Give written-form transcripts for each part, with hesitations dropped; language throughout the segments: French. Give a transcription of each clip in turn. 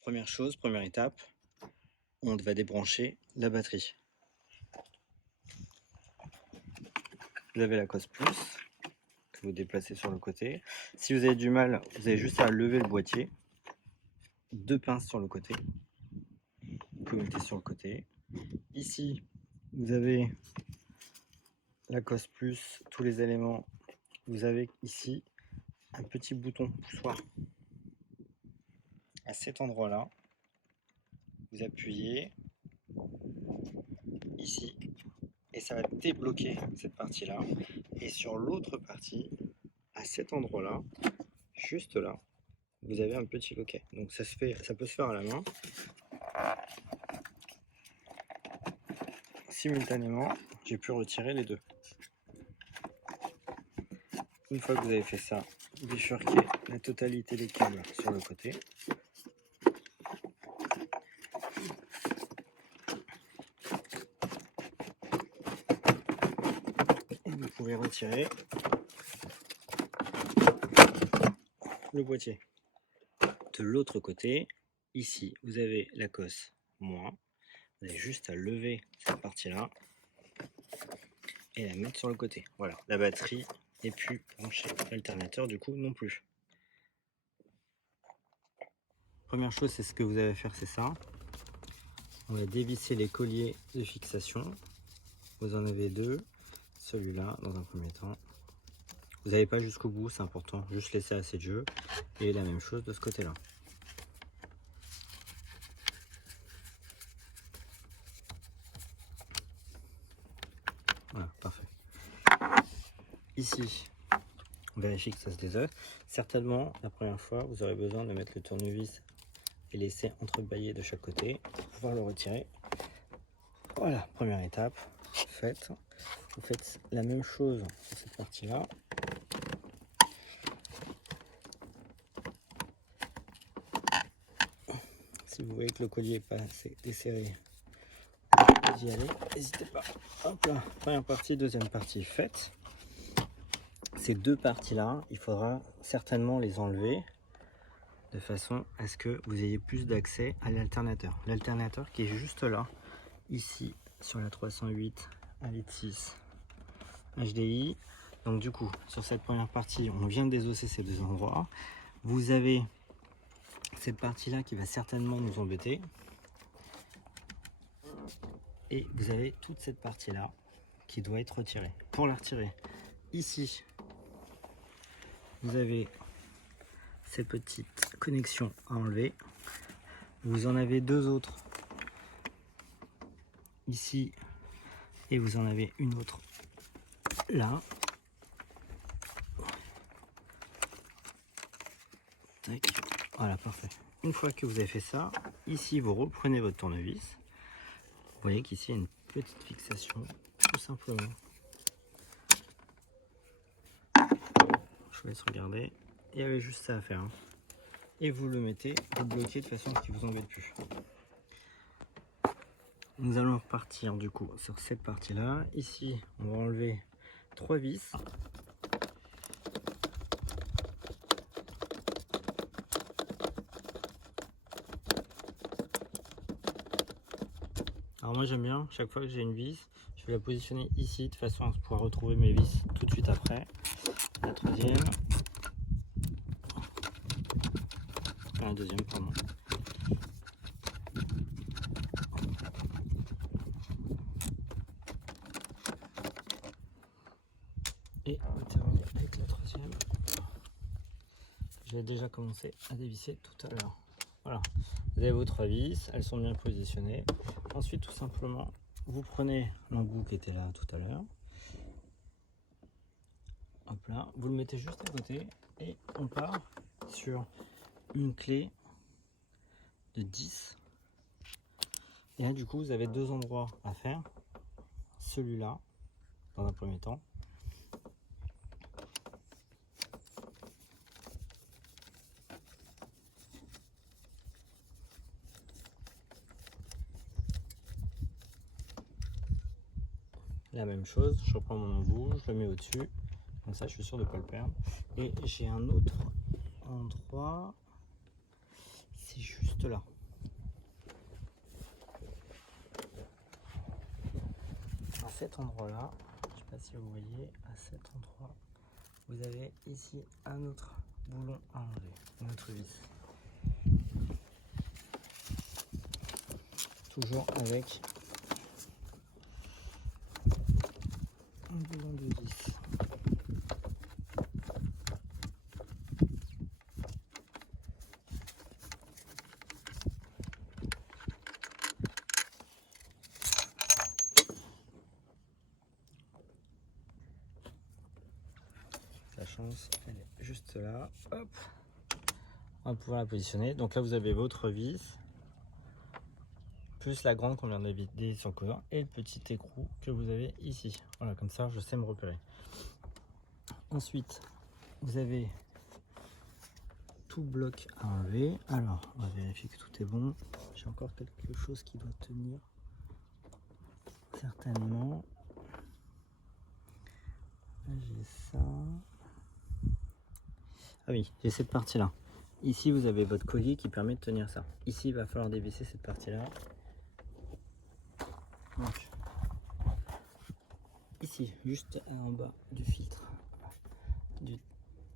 Première chose, première étape, on va débrancher la batterie. Vous avez la COS Plus que vous déplacez sur le côté. Si vous avez du mal, vous avez juste à lever le boîtier. 2 pinces sur le côté. Vous pouvez mettre sur le côté. Ici, vous avez la COS Plus, tous les éléments. Vous avez ici un petit bouton poussoir. À cet endroit-là, vous appuyez ici et ça va débloquer cette partie-là. Et sur l'autre partie, à cet endroit-là, juste là, vous avez un petit loquet. Donc ça peut se faire à la main. Simultanément, j'ai pu retirer les deux. Une fois que vous avez fait ça, bifurquez la totalité des câbles sur le côté. Et vous pouvez retirer le boîtier. De l'autre côté, ici, vous avez la COS moins. Vous avez juste à lever cette partie-là et la mettre sur le côté. Voilà, la batterie n'est plus branchée. L'alternateur, du coup, non plus. Première chose, c'est ce que vous avez à faire, c'est ça. On va dévisser les colliers de fixation. Vous en avez deux. Celui-là, dans un premier temps. Vous n'allez pas jusqu'au bout, c'est important. Juste laisser assez de jeu. Et la même chose de ce côté-là. Voilà, parfait. Ici, on vérifie que ça se désosse. Certainement, la première fois, vous aurez besoin de mettre le tournevis et laisser entrebâiller de chaque côté pour pouvoir le retirer. Voilà, première étape faite. Vous faites la même chose sur cette partie-là. Si vous voyez que le collier n'est pas assez desserré, vous y allez, n'hésitez pas. Hop là, première partie, deuxième partie faite. Ces deux parties-là, il faudra certainement les enlever de façon à ce que vous ayez plus d'accès à l'alternateur. L'alternateur qui est juste là, ici, sur la 308 1.6 HDI. Donc du coup, sur cette première partie, on vient de désosser ces deux endroits. Vous avez cette partie-là qui va certainement nous embêter. Et vous avez toute cette partie-là qui doit être retirée. Pour la retirer, ici, vous avez cette petite connexion à enlever. Vous en avez deux autres ici et vous en avez une autre là. Tac. Voilà, parfait. Une fois que vous avez fait ça, ici vous reprenez votre tournevis. Vous voyez qu'ici il y a une petite fixation, tout simplement. Je vous laisse regarder. Il y avait juste ça à faire. Hein. Et vous le mettez, vous bloquez de façon à ce qu'il ne vous embête plus. Nous allons repartir du coup sur cette partie là. Ici on va enlever 3 vis. Alors moi j'aime bien, chaque fois que j'ai une vis, je vais la positionner ici de façon à pouvoir retrouver mes vis tout de suite après. La troisième. La deuxième, pardon. Et on termine avec la troisième. J'ai déjà commencé à dévisser tout à l'heure. Voilà, vous avez vos 3 vis, elles sont bien positionnées. Ensuite, tout simplement, vous prenez l'embout qui était là tout à l'heure. Hop là, vous le mettez juste à côté et on part sur une clé de 10. Et là, du coup, vous avez deux endroits à faire. Celui-là, dans un premier temps. La même chose, je reprends mon embout, je le mets au-dessus. Comme ça, je suis sûr de ne pas le perdre. Et j'ai un autre endroit. C'est juste juste là. À cet endroit-là, je ne sais pas si vous voyez, à cet endroit, vous avez ici un autre boulon à enlever, une autre vis. Toujours avec un boulon de vis. La chance, elle est juste là. Hop. On va pouvoir la positionner. Donc là, vous avez votre vis, plus la grande qu'on vient de vider sur le cousin, et le petit écrou que vous avez ici. Voilà, comme ça, je sais me repérer. Ensuite, vous avez tout bloc à enlever. Alors, on va vérifier que tout est bon. J'ai encore quelque chose qui doit tenir. Certainement. Là, j'ai ça. Ah oui, j'ai cette partie-là. Ici, vous avez votre collier qui permet de tenir ça. Ici, il va falloir dévisser cette partie-là. Donc, ici, juste en bas du filtre.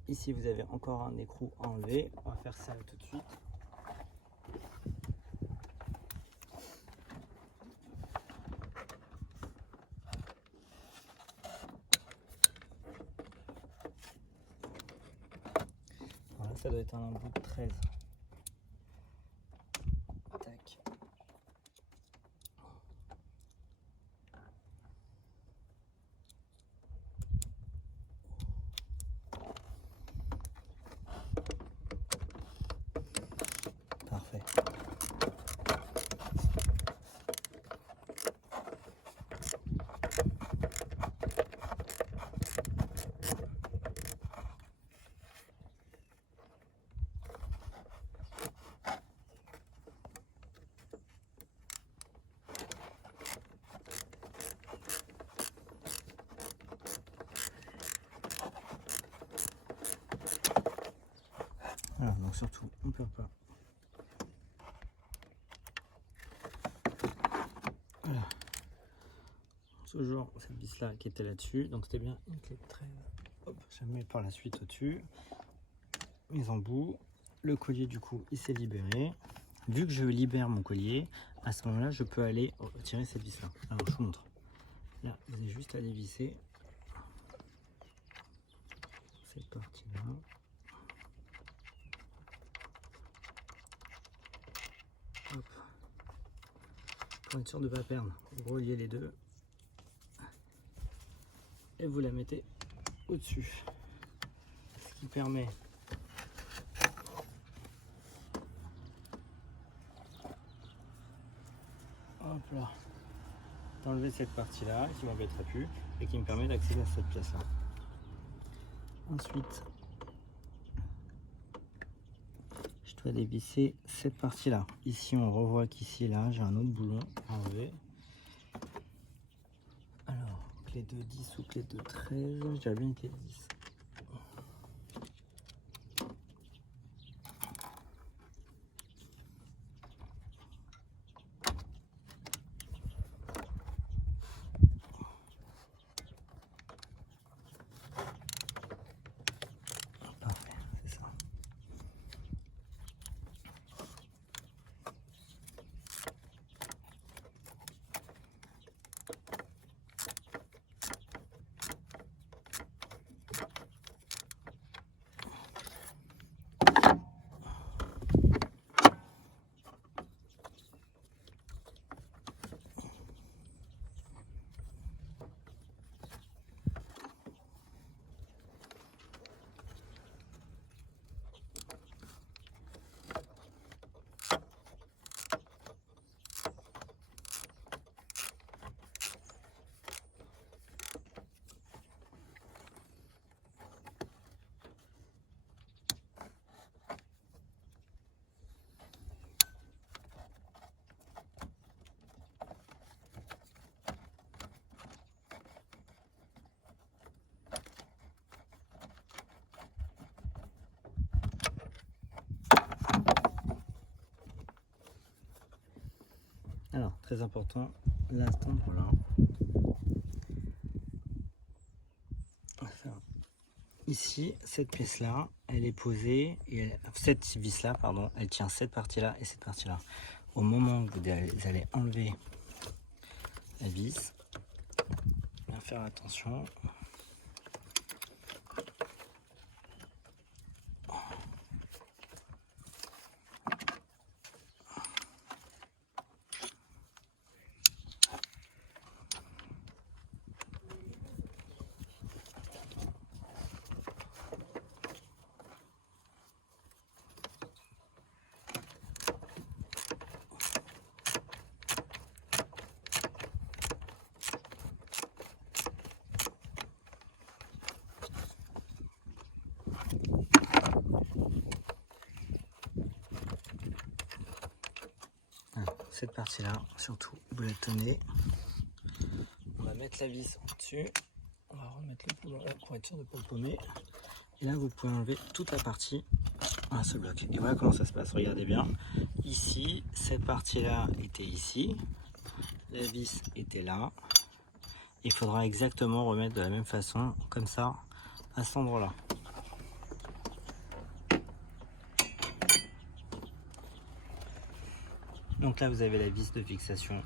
Ici, vous avez encore un écrou à enlever. On va faire ça tout de suite. Voilà, ça doit être un bout de 13. Tac. Parfait. Voilà, donc surtout, on ne perd pas. Voilà. Toujours cette vis là qui était là-dessus, donc c'était bien une clé de 13. Hop, je la mets par la suite au-dessus. Mise en bout. Le collier du coup il s'est libéré. Vu que je libère mon collier, à ce moment-là je peux aller retirer cette vis là. Alors je vous montre. Là vous avez juste à dévisser cette partie là. Hop. Pour être sûr de ne pas perdre, vous reliez les deux et vous la mettez au-dessus, ce qui permet d'enlever cette partie là qui m'embêtera plus et qui me permet d'accéder à cette pièce là. Ensuite je dois dévisser cette partie là. Ici on revoit qu'ici là j'ai un autre boulon à enlever. Alors clé de 10 ou clé de 13, je dirais bien une clé de 10. Alors, très important, là, cet endroit-là. Ici, cette pièce-là, elle est posée, et cette vis-là, pardon, elle tient cette partie-là et cette partie-là. Au moment où vous allez enlever la vis, bien faire attention. Cette partie-là, surtout, vous la tenez. On va mettre la vis au-dessus. On va remettre le boulot là pour être sûr de ne pas le paumer. Et là, vous pouvez enlever toute la partie à ce bloc. Et voilà comment ça se passe. Regardez bien. Ici, cette partie-là était ici. La vis était là. Il faudra exactement remettre de la même façon, comme ça, à cet endroit-là. Donc là, vous avez la vis de fixation.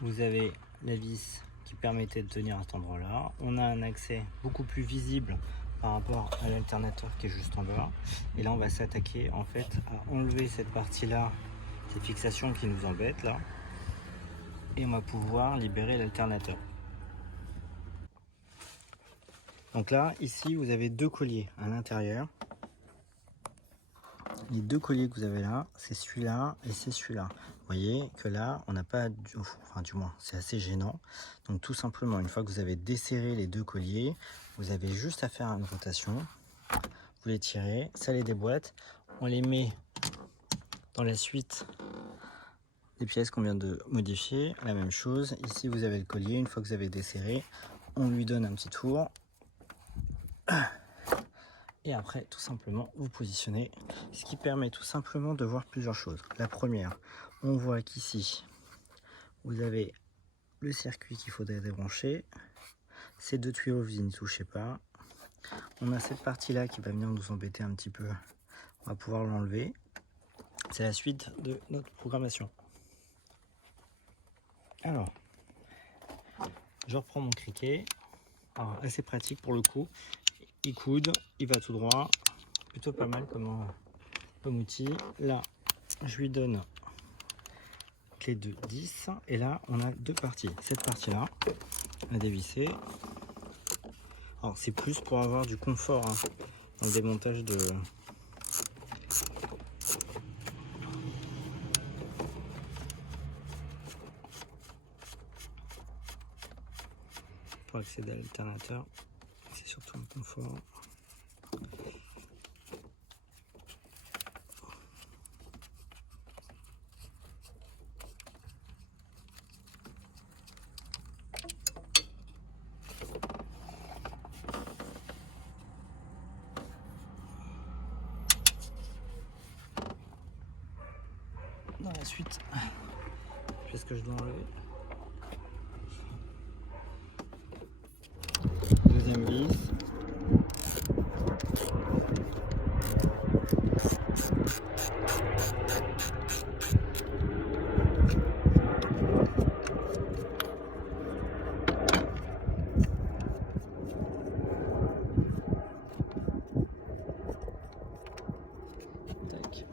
Vous avez la vis qui permettait de tenir à cet endroit-là. On a un accès beaucoup plus visible par rapport à l'alternateur qui est juste en bas. Et là, on va s'attaquer en fait à enlever cette partie-là, ces fixations qui nous embêtent là. Et on va pouvoir libérer l'alternateur. Donc là, ici, vous avez deux colliers à l'intérieur. Les deux colliers que vous avez là, c'est celui-là et c'est celui-là. Vous voyez que là, on n'a pas, enfin du moins, c'est assez gênant. Donc tout simplement, une fois que vous avez desserré les deux colliers, vous avez juste à faire une rotation. Vous les tirez, ça les déboîte. On les met dans la suite des pièces qu'on vient de modifier. La même chose, ici vous avez le collier. Une fois que vous avez desserré, on lui donne un petit tour. Et après, tout simplement, vous positionnez, ce qui permet tout simplement de voir plusieurs choses. La première, on voit qu'ici, vous avez le circuit qu'il faudrait débrancher. Ces deux tuyaux, vous n'y touchez pas. On a cette partie-là qui va venir nous embêter un petit peu. On va pouvoir l'enlever. C'est la suite de notre programmation. Alors, je reprends mon criquet. Alors, assez pratique pour le coup. Il coude, il va tout droit. Plutôt pas mal comme outil. Là, je lui donne clé de 10. Et là, on a deux parties. Cette partie-là, à dévisser. Alors, c'est plus pour avoir du confort hein, dans le démontage de... Pour accéder à l'alternateur. C'est surtout un confort. Dans la suite, qu'est-ce que je dois enlever? Deuxième vis. Tac.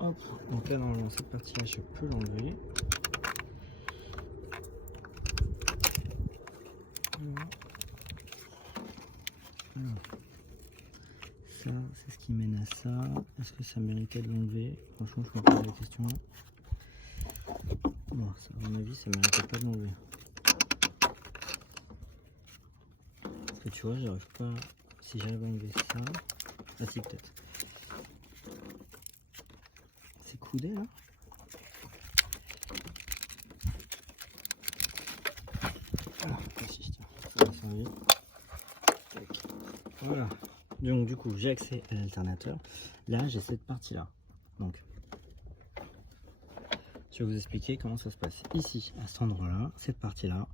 Hop. Donc là, normalement, cette partie-là, je peux l'enlever. Alors, ça, c'est ce qui mène à ça. Est-ce que ça méritait de l'enlever? Franchement, je me pose la question. Bon, ça, à mon avis, ça méritait pas de l'enlever. Parce que tu vois, j'arrive pas. Si j'arrive à enlever ça. Ah, si, peut-être. C'est coudé là? Ah, ici, tiens, ça va servir. Voilà. Donc du coup j'ai accès à l'alternateur. Là j'ai cette partie là. Donc Je vais vous expliquer comment ça se passe. Ici, à cet endroit-là, cette partie-là,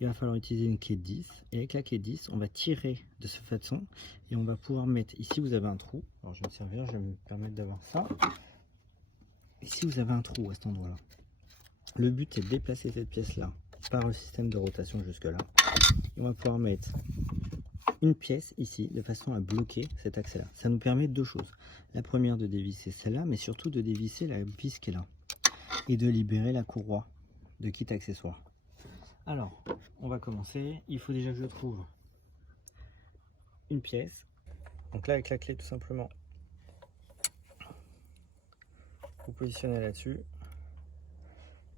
il va falloir utiliser une clé de 10. Et avec la clé de 10, on va tirer de cette façon. Et on va pouvoir mettre, ici vous avez un trou. Alors je vais me servir, je vais me permettre d'avoir ça. Ici vous avez un trou à cet endroit-là. Le but c'est de déplacer cette pièce-là par le système de rotation jusque-là. Et on va pouvoir mettre une pièce ici de façon à bloquer cet accès-là. Ça nous permet deux choses. La première de dévisser celle-là, mais surtout de dévisser la vis qui est là. Et de libérer la courroie de kit accessoire. Alors, on va commencer. Il faut déjà que je trouve une pièce. Donc là, avec la clé, tout simplement, vous positionnez là-dessus.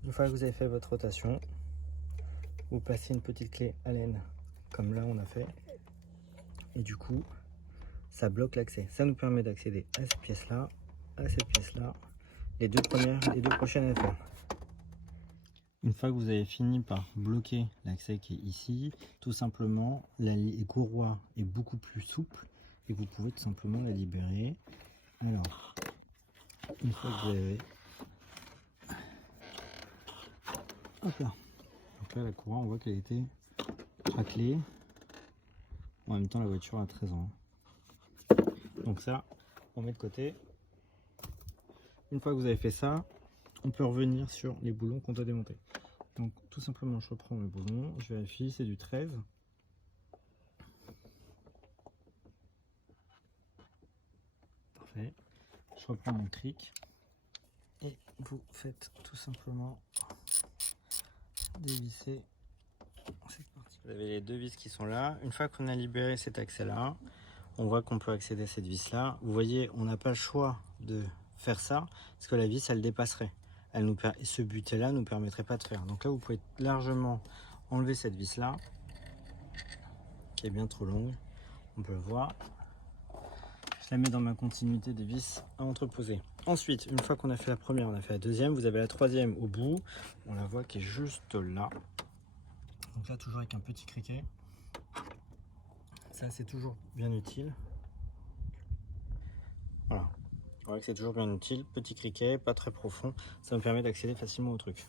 Une fois que vous avez fait votre rotation, vous passez une petite clé Allen, comme là on a fait. Et du coup, ça bloque l'accès. Ça nous permet d'accéder à cette pièce-là, à cette pièce-là, les deux prochaines à faire. Une fois que vous avez fini par bloquer l'accès qui est ici, tout simplement, la courroie est beaucoup plus souple et vous pouvez tout simplement la libérer. Alors, une fois que vous avez... Hop là. Donc là, la courroie, on voit qu'elle a été raclée. En même temps, la voiture a 13 ans. Donc ça, on met de côté. Une fois que vous avez fait ça, on peut revenir sur les boulons qu'on doit démonter. Donc tout simplement, je reprends mes boulons, je vérifie, c'est du 13. Parfait. Je reprends mon cric et vous faites tout simplement dévisser cette partie. Vous avez les deux vis qui sont là. Une fois qu'on a libéré cet accès-là, on voit qu'on peut accéder à cette vis-là. Vous voyez, on n'a pas le choix de faire ça parce que la vis, elle dépasserait. Ce buté-là nous permettrait pas de faire. Donc là, vous pouvez largement enlever cette vis-là qui est bien trop longue. On peut le voir. Je la mets dans ma continuité des vis à entreposer. Ensuite, une fois qu'on a fait la première, on a fait la deuxième, vous avez la troisième au bout. On la voit qui est juste là. Donc là, toujours avec un petit criquet. Ça, c'est toujours bien utile. Voilà. On voit que c'est toujours bien utile. Petit criquet, pas très profond. Ça me permet d'accéder facilement au truc.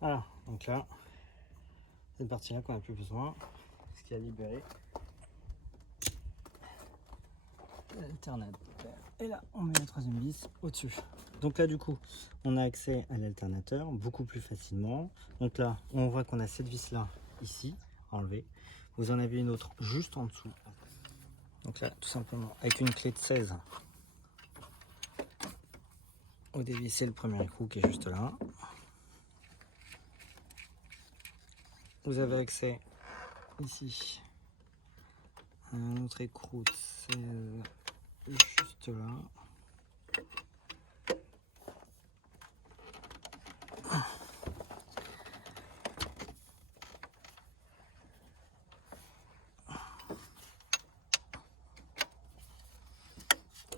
Voilà, donc là, cette partie-là qu'on n'a plus besoin, ce qui a libéré l'alternateur. Et là, on met la troisième vis au-dessus. Donc là, du coup, on a accès à l'alternateur beaucoup plus facilement. Donc là, on voit qu'on a cette vis-là ici, enlevée. Vous en avez une autre juste en dessous. Donc là, tout simplement, avec une clé de 16, vous dévissez le premier écrou qui est juste là. Vous avez accès ici à un autre écrou de 16 juste là.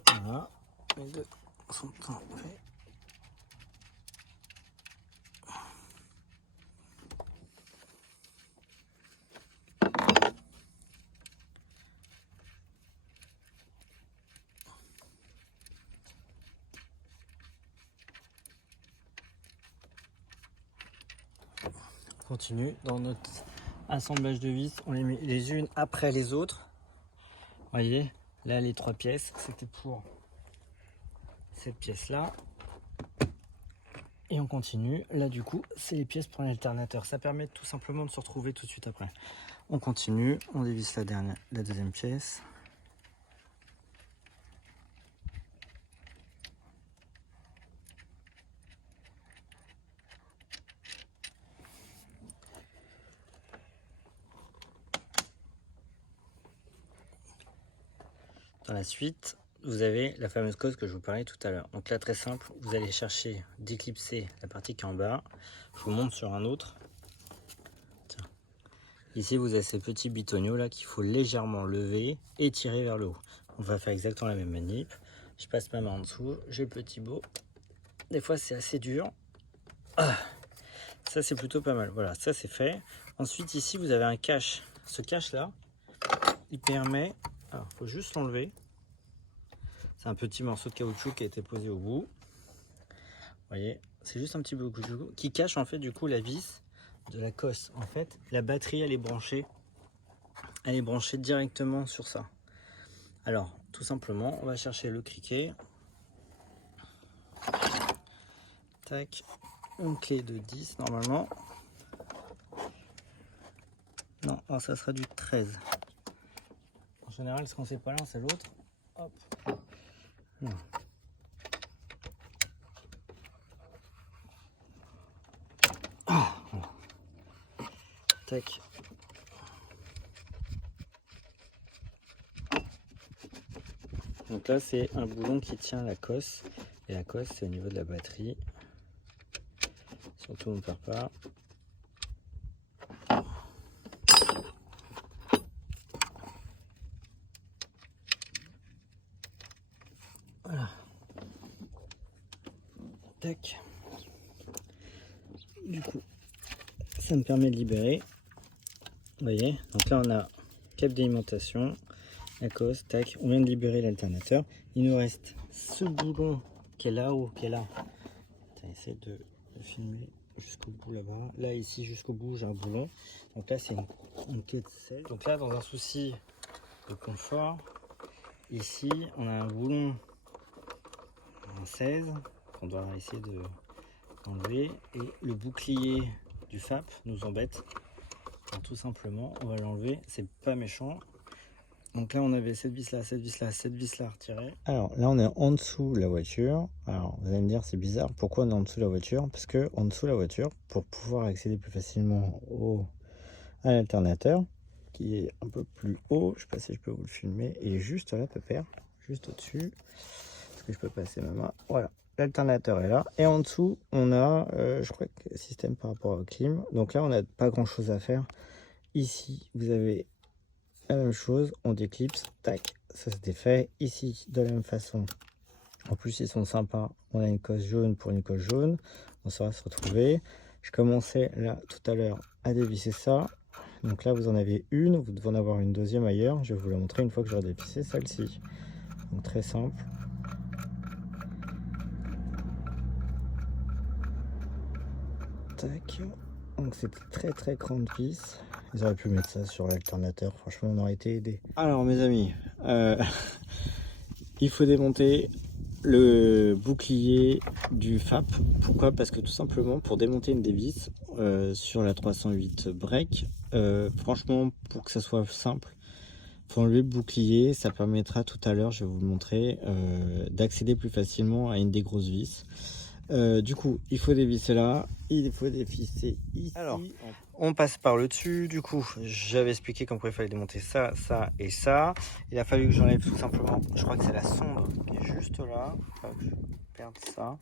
Voilà, les deux sont enlevés. On continue dans notre Assemblage de vis, on les met les unes après les autres. Vous voyez, là les 3 pièces, c'était pour cette pièce là. Et on continue. Là du coup, c'est les pièces pour l'alternateur. Ça permet tout simplement de se retrouver tout de suite après. On continue, on dévisse la deuxième pièce. Dans la suite, vous avez la fameuse cause que je vous parlais tout à l'heure. Donc là, très simple, vous allez chercher d'éclipser la partie qui est en bas. Je vous montre sur un autre. Tiens. Ici, vous avez ces petits bitonniaux là qu'il faut légèrement lever et tirer vers le haut. On va faire exactement la même manip. Je passe ma main en dessous, j'ai le petit bout. Des fois, c'est assez dur. Ah, ça, c'est plutôt pas mal. Voilà, ça, c'est fait. Ensuite, ici, vous avez un cache. Ce cache là, il permet... Alors, il faut juste l'enlever. C'est un petit morceau de caoutchouc qui a été posé au bout. Vous voyez, c'est juste un petit bout de caoutchouc qui cache en fait du coup la vis de la cosse. En fait, la batterie elle est branchée directement sur ça. Alors, tout simplement, on va chercher le criquet. Tac, une clé de 10 normalement. Non, alors ça sera du 13. En général, ce qu'on sait pas l'un, c'est l'autre. Hop. Non. Ah, voilà. Tac. Donc là, c'est un boulon qui tient la cosse. Et la cosse, c'est au niveau de la batterie. Surtout, on ne perd pas. Voilà. Tac. Du coup, ça me permet de libérer. Vous voyez, donc là on a câble d'alimentation, la cosse, tac, on vient de libérer l'alternateur. Il nous reste ce boulon qui est là-haut, qui est là. Essaye de filmer jusqu'au bout là-bas. Là ici jusqu'au bout j'ai un boulon. Donc là c'est une queue de sel. Donc là dans un souci de confort, ici on a un boulon en 16 qu'on doit essayer de enlever et le bouclier du FAP nous embête. Donc, tout simplement on va l'enlever, c'est pas méchant. Donc là on avait cette vis là, cette vis là, cette vis là retirée. Alors là on est en dessous de la voiture. Alors vous allez me dire c'est bizarre, pourquoi on est en dessous de la voiture? Parce que en dessous de la voiture, pour pouvoir accéder plus facilement à l'alternateur, qui est un peu plus haut, je sais pas si je peux vous le filmer, et juste là pépère, juste au-dessus. Est-ce que je peux passer ma main? Voilà. L'alternateur est là et en dessous on a je crois que système par rapport au clim. Donc là on n'a pas grand chose à faire. Ici vous avez la même chose, on déclipse, tac, ça c'était fait. Ici de la même façon, en plus ils sont sympas, on a une cosse jaune pour une cosse jaune, on saura se retrouver. Je commençais là tout à l'heure à dévisser ça, donc là vous en avez une, vous devez en avoir une deuxième ailleurs, je vais vous la montrer une fois que j'aurai dévissé celle-ci. Donc très simple. Tac, donc c'est très grande vis. Ils auraient pu mettre ça sur l'alternateur, franchement on aurait été aidé. Alors mes amis, il faut démonter le bouclier du FAP. Pourquoi? Parce que tout simplement pour démonter une des vis sur la 308 break, franchement pour que ça soit simple, il faut enlever le bouclier. Ça permettra tout à l'heure, je vais vous le montrer, d'accéder plus facilement à une des grosses vis. Du coup, il faut dévisser là, il faut dévisser ici. Alors, on passe par le dessus. Du coup, j'avais expliqué comment il fallait démonter ça, ça et ça. Il a fallu que j'enlève tout simplement, je crois que c'est la sonde qui est juste là. Faut que je perde ça.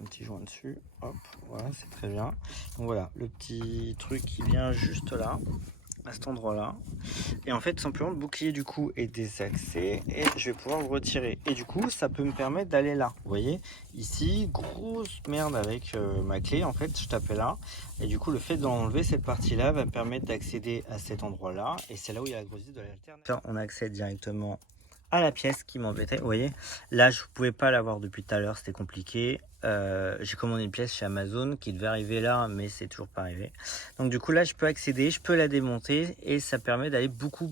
Un petit joint dessus. Hop, voilà, c'est très bien. Donc voilà, le petit truc qui vient juste là, à cet endroit-là. Et en fait, tout simplement, le bouclier du coup est désaxé et je vais pouvoir le retirer. Et du coup, ça peut me permettre d'aller là. Vous voyez, ici, grosse merde avec ma clé. En fait, je tapais là. Et du coup, le fait d'enlever cette partie-là va me permettre d'accéder à cet endroit-là. Et c'est là où il y a la grosse vis de l'alternateur. On accède directement à la pièce qui m'embêtait. Vous voyez, là, je ne pouvais pas l'avoir depuis tout à l'heure. C'était compliqué. j'ai commandé une pièce chez Amazon qui devait arriver là, mais c'est toujours pas arrivé. Donc du coup là je peux accéder, je peux la démonter et ça permet d'aller beaucoup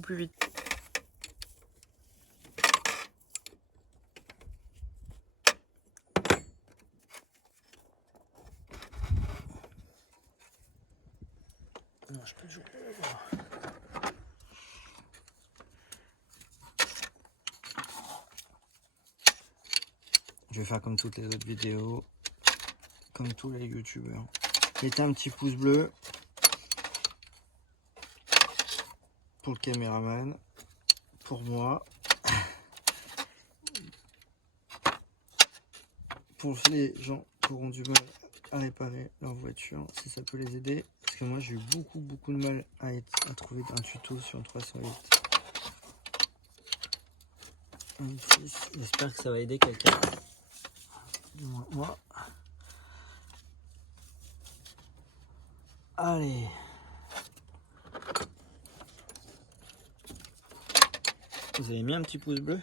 plus vite. Non, je peux toujours pas le voir. Je vais faire comme toutes les autres vidéos, comme tous les youtubeurs. Mettez un petit pouce bleu pour le caméraman, pour moi, pour les gens qui auront du mal à réparer leur voiture, si ça peut les aider. Parce que moi j'ai eu beaucoup de mal à trouver un tuto sur 308. J'espère que ça va aider quelqu'un. Du moins moi. Allez. Vous avez mis un petit pouce bleu.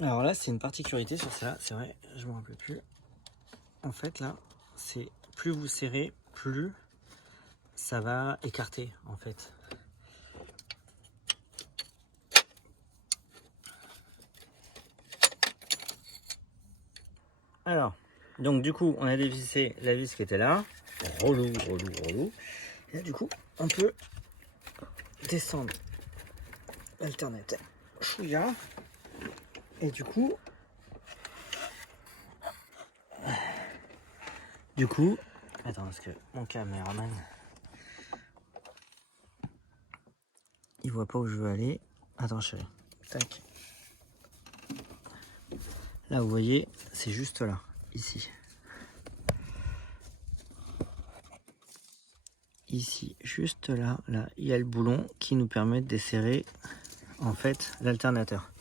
Alors là, c'est une particularité sur ça, c'est vrai, je me rappelle plus. En fait, là, c'est plus vous serrez, plus ça va écarter, en fait. Alors, donc du coup, on a dévissé la vis qui était là. Relou. Et là, du coup, on peut descendre l'alternateur. Chouïa. Et du coup, attends, parce que mon caméraman, il voit pas où je veux aller. Attends, chérie. Tac. Là, vous voyez, c'est juste là, ici. Ici, juste là, il y a le boulon qui nous permet de desserrer, en fait, l'alternateur.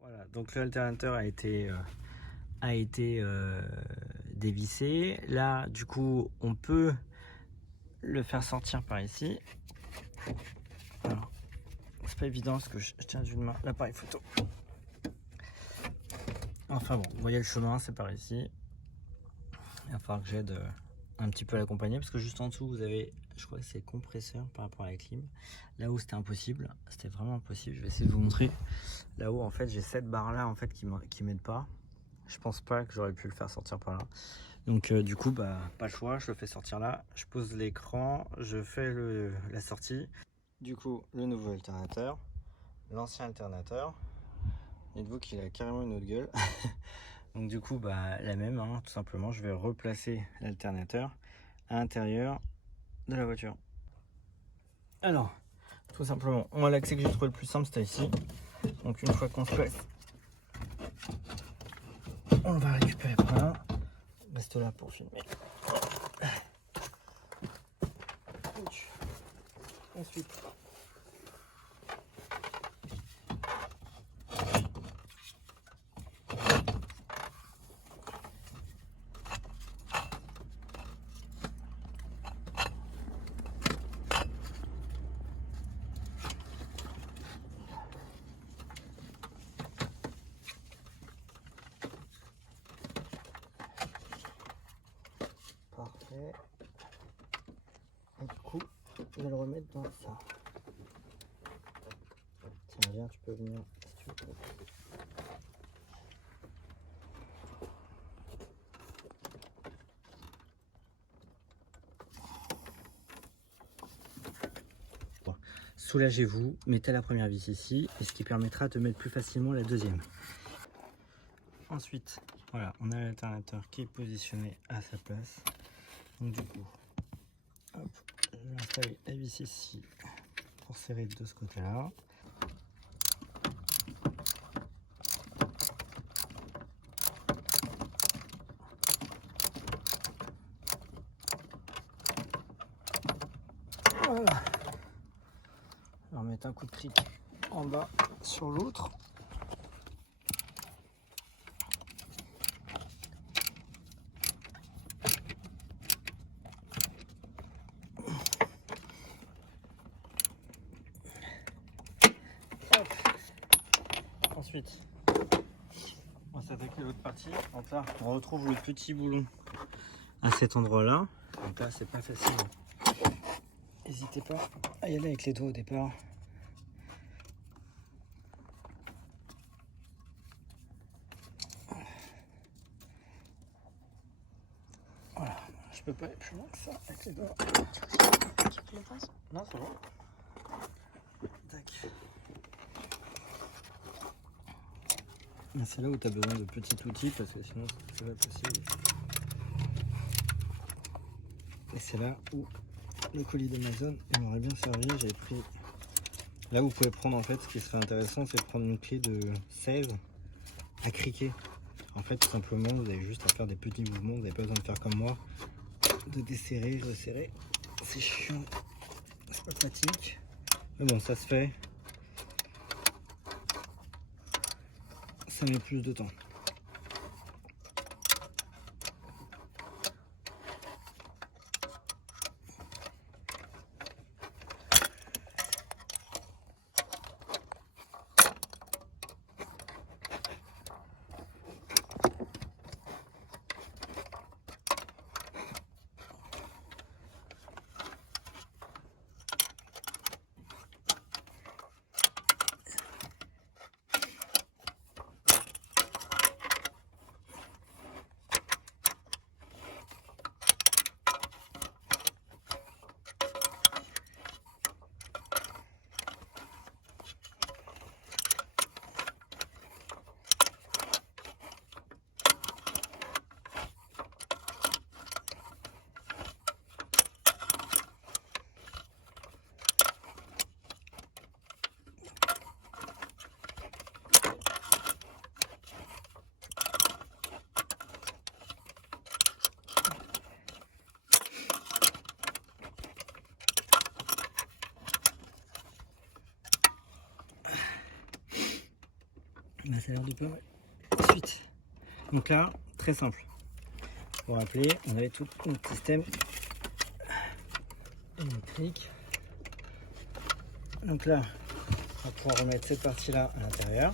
Voilà, donc l'alternateur a été dévissé. Là, du coup, on peut le faire sortir par ici. Alors, c'est pas évident parce que je tiens d'une main l'appareil photo. Enfin bon, vous voyez le chemin, c'est par ici. Il va falloir que j'aide un petit peu à l'accompagner parce que juste en dessous, vous avez, je crois que c'est compresseur par rapport à la clim. Là où c'était impossible, c'était vraiment impossible. Je vais essayer de vous montrer. Là-haut, en fait, j'ai cette barre-là en fait qui m'aide pas. Je pense pas que j'aurais pu le faire sortir par là. Donc du coup, bah, pas le choix, je le fais sortir là. Je pose l'écran, je fais la sortie. Du coup, le nouveau alternateur, l'ancien alternateur. Dites-vous qu'il a carrément une autre gueule. Donc du coup, bah, la même, hein, tout simplement, je vais replacer l'alternateur à l'intérieur de la voiture. Alors, tout simplement, moi l'accès que j'ai trouvé le plus simple, c'était ici. Donc une fois qu'on se place, on va récupérer par là. Reste là pour filmer. Ensuite, parfait. Et du coup, je vais le remettre dans ça. Tiens, viens, tu peux venir si tu veux. Soulagez-vous, mettez la première vis ici, et ce qui permettra de mettre plus facilement la deuxième. Ensuite, voilà, on a l'alternateur qui est positionné à sa place. Donc du coup, hop, je vais installer la vis ici pour serrer de ce côté-là. Voilà. On va mettre un coup de cric en bas sur l'autre. Ensuite, on va s'attaquer à l'autre partie. Donc là, on retrouve le petit boulon à cet endroit-là. Donc là, c'est pas facile. N'hésitez pas à y aller avec les doigts au départ. Voilà, je peux pas aller plus loin que ça avec les doigts. Tu le passes? Non, c'est bon. Tac. C'est là où tu as besoin de petits outils parce que sinon c'est pas possible. Et c'est là où le colis d'Amazon m'aurait bien servi. J'avais pris. Là où vous pouvez prendre en fait, ce qui serait intéressant, c'est de prendre une clé de 16 à criquer. En fait, tout simplement, vous avez juste à faire des petits mouvements. Vous n'avez pas besoin de faire comme moi, de desserrer, resserrer. C'est chiant, c'est pas pratique. Mais bon, ça se fait. Ça met plus de temps. Bah, ça a l'air de pas mal. Ensuite, donc là, très simple. Pour vous rappeler, on avait tout notre système électrique. Donc là, on va pouvoir remettre cette partie-là à l'intérieur.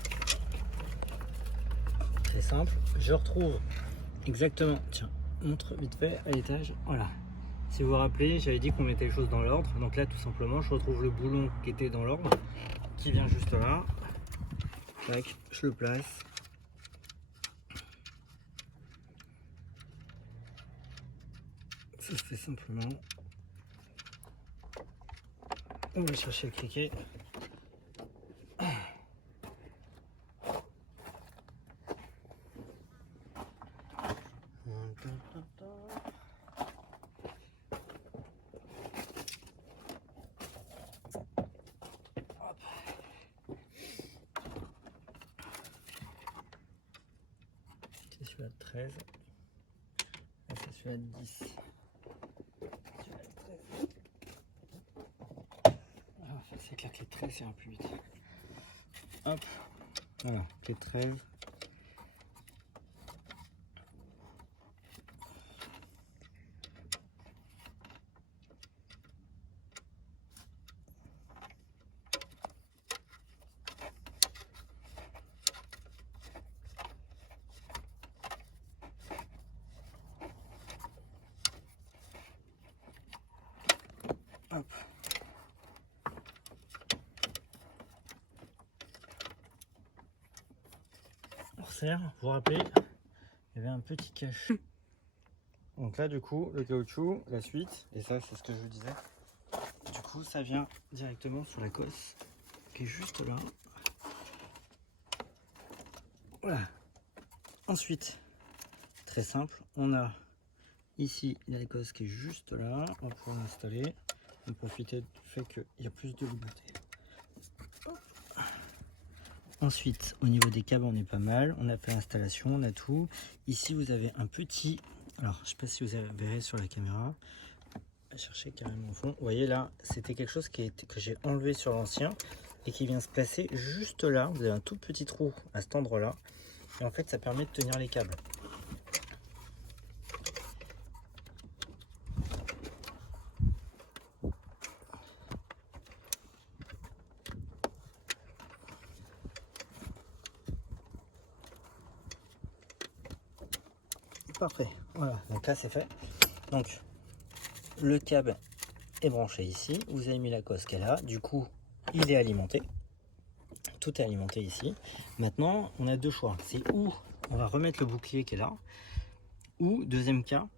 Très simple. Je retrouve exactement, tiens, montre vite fait à l'étage. Voilà. Si vous vous rappelez, j'avais dit qu'on mettait les choses dans l'ordre. Donc là, tout simplement, je retrouve le boulon qui était dans l'ordre, qui vient juste là. Tac, je le place. Ça se fait simplement. On va chercher le criquet. C'est celui-là de 13. Là, c'est celui-là de 10. Celui-là de 13. Ah, c'est que la clé de 13, ça ira plus vite. Hop. Voilà, clé de 13. Hop. On resserre, vous vous rappelez, il y avait un petit cache. Donc là, du coup, le caoutchouc, la suite, et ça, c'est ce que je vous disais. Du coup, ça vient directement sur la cosse qui est juste là. Voilà. Ensuite, très simple, on a ici la cosse qui est juste là. On va pouvoir l'installer. On va profiter du fait qu'il y a plus de liberté. Ensuite, au niveau des câbles, on est pas mal. On a fait l'installation, on a tout. Ici, vous avez un petit... Alors, je ne sais pas si vous verrez sur la caméra. À chercher carrément au fond. Vous voyez là, c'était quelque chose que j'ai enlevé sur l'ancien et qui vient se placer juste là. Vous avez un tout petit trou à cet endroit-là. Et en fait, ça permet de tenir les câbles. Parfait, voilà, donc là c'est fait. Donc le câble est branché ici, vous avez mis la cosse qu'elle a, du coup il est alimenté, tout est alimenté ici. Maintenant on a deux choix, c'est où on va remettre le bouclier qui est là, ou deuxième cas,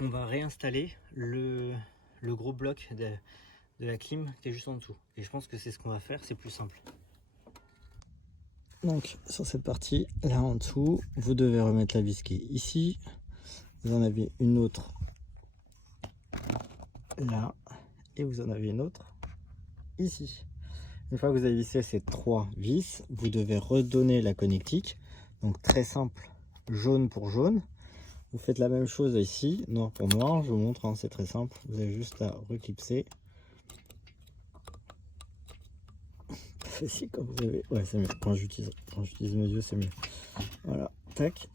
on va réinstaller le gros bloc de la clim qui est juste en dessous. Et je pense que c'est ce qu'on va faire, c'est plus simple. Donc sur cette partie là en dessous, vous devez remettre la vis qui est ici. Vous en avez une autre là et vous en avez une autre ici. Une fois que vous avez vissé ces trois vis, vous devez redonner la connectique. Donc très simple, jaune pour jaune. Vous faites la même chose ici, noir pour noir. Je vous montre, hein, c'est très simple. Vous avez juste à reclipser. Facile quand vous avez. Ouais, c'est mieux. Quand j'utilise mes yeux, c'est mieux. Voilà, tac.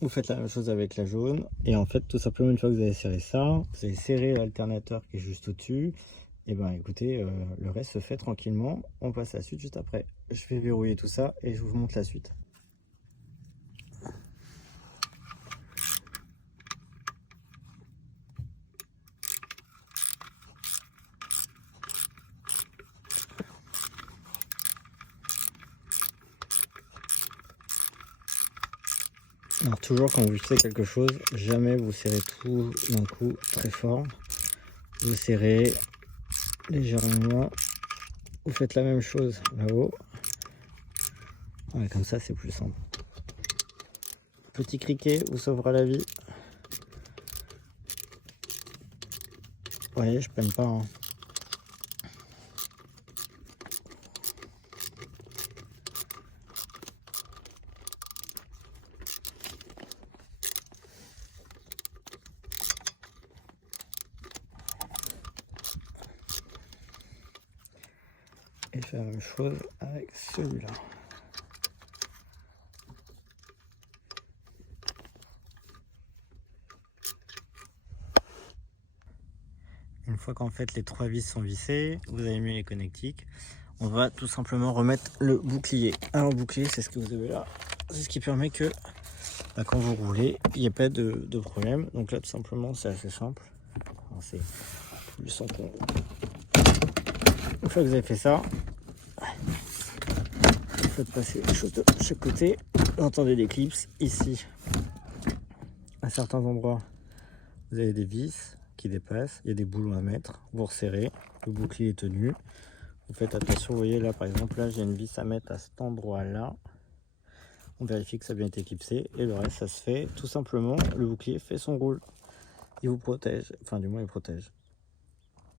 Vous faites la même chose avec la jaune. Et en fait, tout simplement, une fois que vous avez serré ça, vous allez serrer l'alternateur qui est juste au-dessus. Et ben écoutez, le reste se fait tranquillement. On passe à la suite juste après. Je vais verrouiller tout ça et je vous montre la suite. Alors toujours quand vous vissez quelque chose, jamais vous serrez tout d'un coup très fort. Vous serrez légèrement. Vous faites la même chose là-haut. Ouais, comme ça c'est plus simple. Petit criquet vous sauvera la vie. Vous voyez, je peine pas. Hein. Et je fais la même chose avec celui-là. Une fois qu'en fait les trois vis sont vissées, vous avez mis les connectiques, on va tout simplement remettre le bouclier. Alors le bouclier, c'est ce que vous avez là, c'est ce qui permet que quand vous roulez, il n'y ait pas de problème. Donc là tout simplement c'est assez simple. C'est du son. Une fois que vous avez fait ça, vous faites passer les choses de chaque côté. Vous entendez des clips ici. À certains endroits, vous avez des vis qui dépassent, il y a des boulons à mettre, vous resserrez, le bouclier est tenu. Vous faites attention, vous voyez là par exemple, là j'ai une vis à mettre à cet endroit là. On vérifie que ça a bien été clipsé et le reste ça se fait tout simplement, le bouclier fait son rôle. Il vous protège, enfin du moins il protège.